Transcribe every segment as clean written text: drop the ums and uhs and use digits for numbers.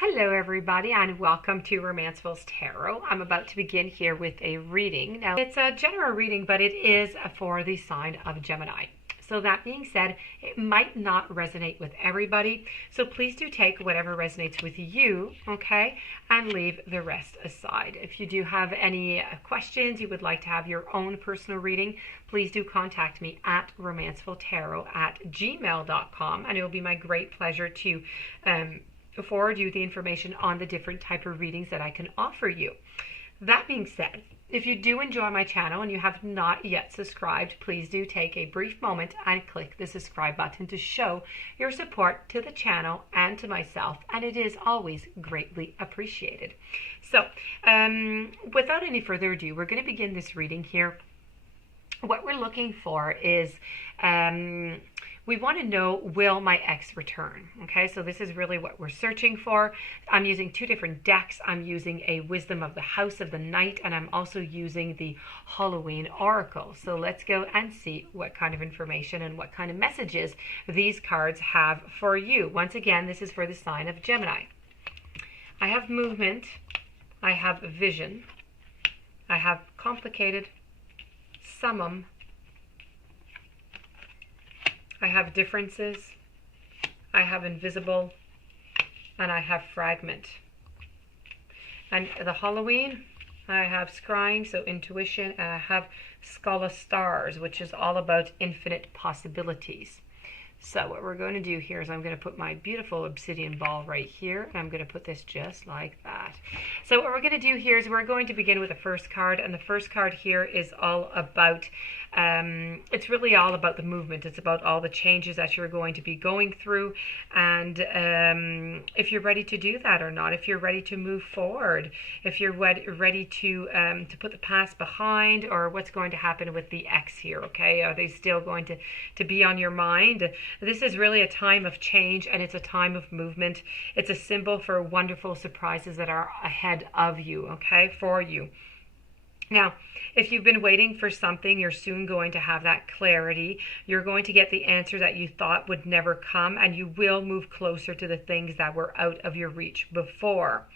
Hello everybody and welcome to Romancefull's Tarot. I'm about to begin here with a reading. Now it's a general reading, but it is for the sign of Gemini. So that being said, it might not resonate with everybody. So please do take whatever resonates with you, okay? And leave the rest aside. If you do have any questions, you would like to have your own personal reading, please do contact me at romancefulltarot@gmail.com, and it will be my great pleasure to forward you the information on the different type of readings that I can offer you. That being said, if you do enjoy my channel and you have not yet subscribed, please do take a brief moment and click the subscribe button to show your support to the channel and to myself, and it is always greatly appreciated. So without any further ado, we're going to begin this reading here. What we're looking for is we want to know, will my ex return? Okay, so this is really what we're searching for. I'm using two different decks. I'm using a Wisdom of the House of the Night, and I'm also using the Halloween Oracle. So let's go and see what kind of information and what kind of messages these cards have for you. Once again, this is for the sign of Gemini. I have movement, I have vision, I have complicated, summum, I have differences, I have invisible, and I have fragment. And the Halloween, I have scrying, so intuition, and I have skull of stars, which is all about infinite possibilities. So what we're going to do here is I'm going to put my beautiful obsidian ball right here, and I'm going to put this just like that. So what we're going to do here is we're going to begin with the first card, and the first card here is all about it's really all about the movement. It's about all the changes that you're going to be going through, and if you're ready to do that or not, if you're ready to move forward, if you're ready to put the past behind, or what's going to happen with the ex here. Okay, are they still going to be on your mind? This is really a time of change, and it's a time of movement. It's a symbol for wonderful surprises that are ahead of you, okay, for you. Now, if you've been waiting for something, you're soon going to have that clarity. You're going to get the answer that you thought would never come, and you will move closer to the things that were out of your reach before.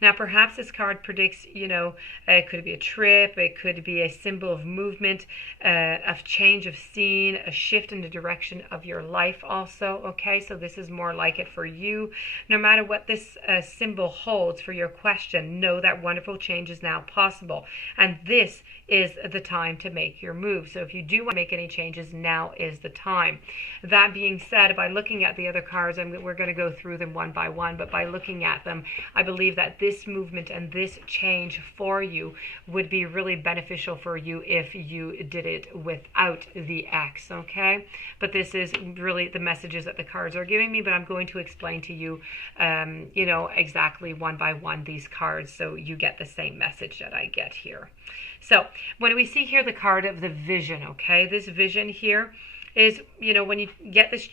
Now, perhaps this card predicts, it could be a trip, it could be a symbol of movement, a change of scene, a shift in the direction of your life also, okay? So this is more like it for you. No matter what this symbol holds for your question, know that wonderful change is now possible, and this is the time to make your move. So if you do want to make any changes, now is the time. That being said, by looking at the other cards, we're going to go through them one by one, but by looking at them, I believe that this movement and this change for you would be really beneficial for you if you did it without the ex, okay? But this is really the messages that the cards are giving me, but I'm going to explain to you, exactly one by one these cards, so you get the same message that I get here. So when we see here the card of the vision, okay, this vision here is, when you get this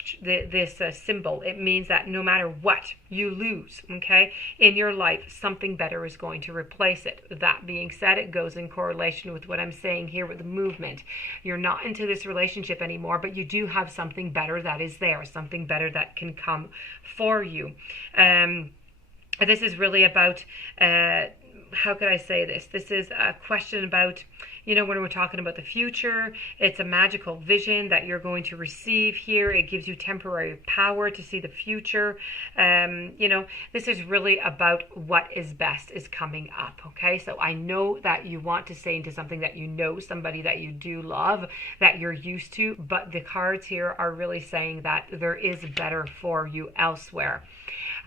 symbol, it means that no matter what you lose, okay, in your life, something better is going to replace it. That being said, it goes in correlation with what I'm saying here with the movement. You're not into this relationship anymore, but you do have something better that is there, something better that can come for you. This is really about how could I say this? This is a question about, when we're talking about the future, it's a magical vision that you're going to receive here. It gives you temporary power to see the future. This is really about what is best is coming up, okay? So I know that you want to say into something that somebody that you do love, that you're used to, but the cards here are really saying that there is better for you elsewhere.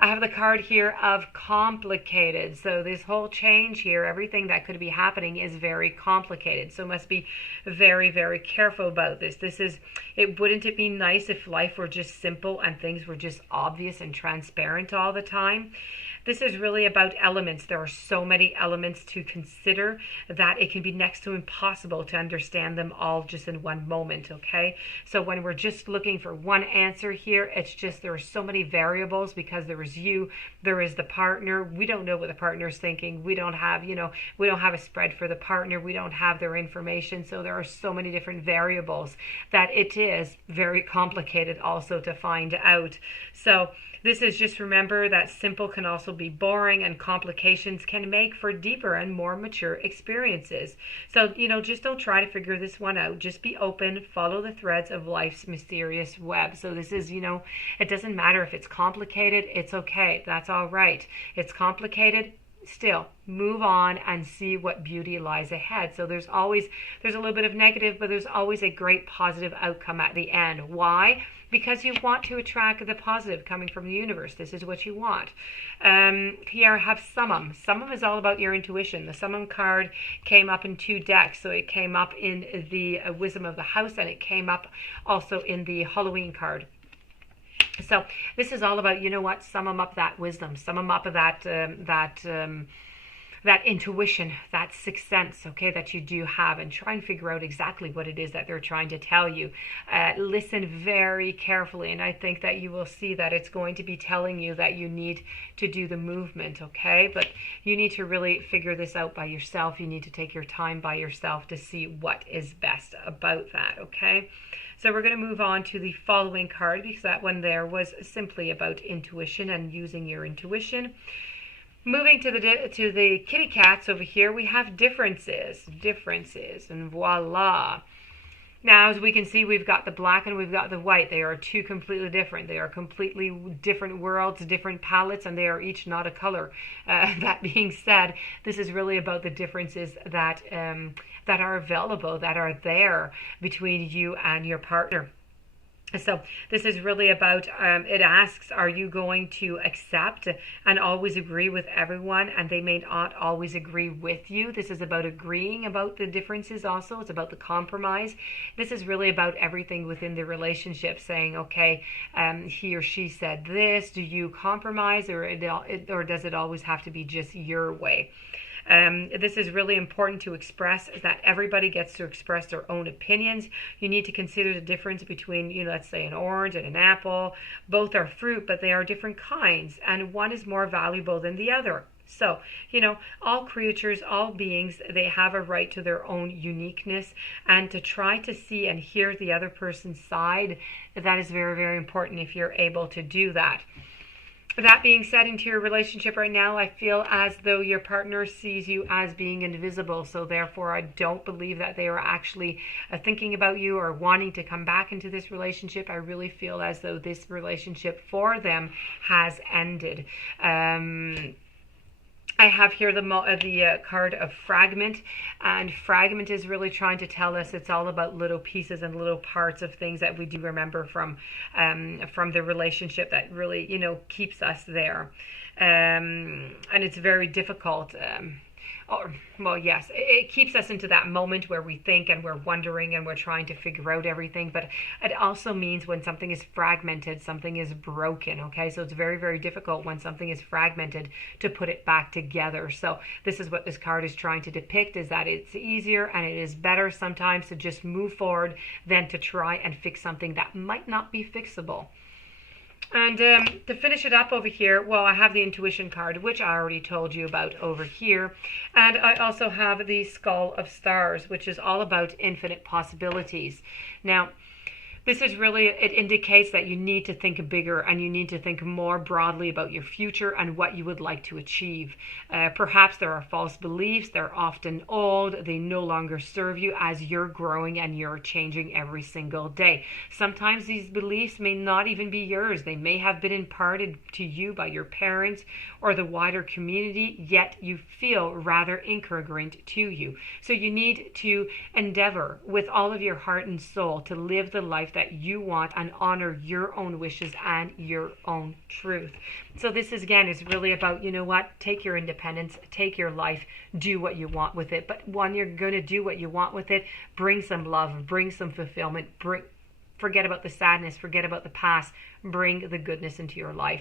I have the card here of complicated. So this whole change here, everything that could be happening is very complicated. So must be very, very careful about this. Wouldn't it be nice if life were just simple and things were just obvious and transparent all the time? This is really about elements. There are so many elements to consider that it can be next to impossible to understand them all just in one moment, okay? So when we're just looking for one answer here, it's just there are so many variables because there is you, there is the partner. We don't know what the partner is thinking. We don't have, we don't have a spread for the partner. We don't have have their information. So there are so many different variables that it is very complicated also to find out. So this is just remember that simple can also be boring, and complications can make for deeper and more mature experiences. So, just don't try to figure this one out. Just be open, follow the threads of life's mysterious web. So this is, it doesn't matter if it's complicated, it's okay. That's all right. It's complicated. Still move on and see what beauty lies ahead. So there's a little bit of negative, but there's always a great positive outcome at the end. Why? Because you want to attract the positive coming from the universe. This is what you want. Here I have Summum. Summum is all about your intuition. The Summum card came up in 2 decks. So it came up in the Wisdom of the House, and it came up also in the Halloween card. So this is all about, summum up that wisdom, summum up that intuition, that sixth sense, okay, that you do have, and try and figure out exactly what it is that they're trying to tell you. Listen very carefully, and I think that you will see that it's going to be telling you that you need to do the movement, okay? But you need to really figure this out by yourself. You need to take your time by yourself to see what is best about that, okay? So we're going to move on to the following card, because that one there was simply about intuition and using your intuition. Moving to the kitty cats over here, we have differences, and voila. Now, as we can see, we've got the black and we've got the white. They are 2 completely different. They are completely different worlds, different palettes, and they are each not a color. That being said, this is really about the differences that are available, that are there between you and your partner. So this is really about, it asks, are you going to accept and always agree with everyone, and they may not always agree with you? This is about agreeing about the differences also. It's about the compromise. This is really about everything within the relationship, saying, okay, he or she said this, do you compromise, or does it always have to be just your way? This is really important to express, is that everybody gets to express their own opinions. You need to consider the difference between, let's say an orange and an apple. Both are fruit, but they are different kinds, and one is more valuable than the other. So, all creatures, all beings, they have a right to their own uniqueness, and to try to see and hear the other person's side, that is very, very important if you're able to do that. That being said, into your relationship right now, I feel as though your partner sees you as being invisible. So therefore, I don't believe that they are actually thinking about you or wanting to come back into this relationship. I really feel as though this relationship for them has ended. I have here the card of Fragment, and Fragment is really trying to tell us it's all about little pieces and little parts of things that we do remember from the relationship that really, keeps us there. And it's very difficult. Yes, it keeps us into that moment where we think and we're wondering and we're trying to figure out everything. But it also means when something is fragmented, something is broken, okay? So it's very, very difficult when something is fragmented to put it back together. So this is what this card is trying to depict, is that it's easier and it is better sometimes to just move forward than to try and fix something that might not be fixable. And to finish it up over here, well, I have the intuition card, which I already told you about over here. And I also have the Skull of Stars, which is all about infinite possibilities. Now, this is really, it indicates that you need to think bigger and you need to think more broadly about your future and what you would like to achieve. Perhaps there are false beliefs. They're often old. They no longer serve you as you're growing and you're changing every single day. Sometimes these beliefs may not even be yours. They may have been imparted to you by your parents or the wider community, yet you feel rather incongruent to you. So you need to endeavor with all of your heart and soul to live the life that you want and honor your own wishes and your own truth. So this is, again, is really about, take your independence, take your life, do what you want with it. But when you're going to do what you want with it, bring some love, bring some fulfillment, forget about the sadness, forget about the past, bring the goodness into your life.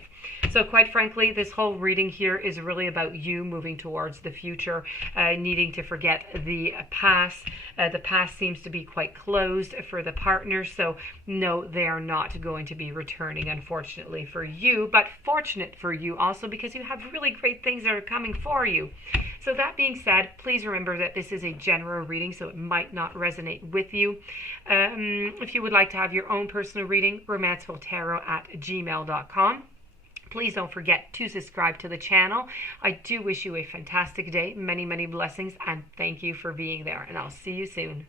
So quite frankly, this whole reading here is really about you moving towards the future, needing to forget the past. The past seems to be quite closed for the partner, so no, they are not going to be returning, unfortunately for you, but fortunate for you also, because you have really great things that are coming for you. So that being said, please remember that this is a general reading, so it might not resonate with you. If you would like to have your own personal reading, romancefulltarot@gmail.com. Please don't forget to subscribe to the channel. I do wish you a fantastic day, many, many blessings, and thank you for being there. And I'll see you soon.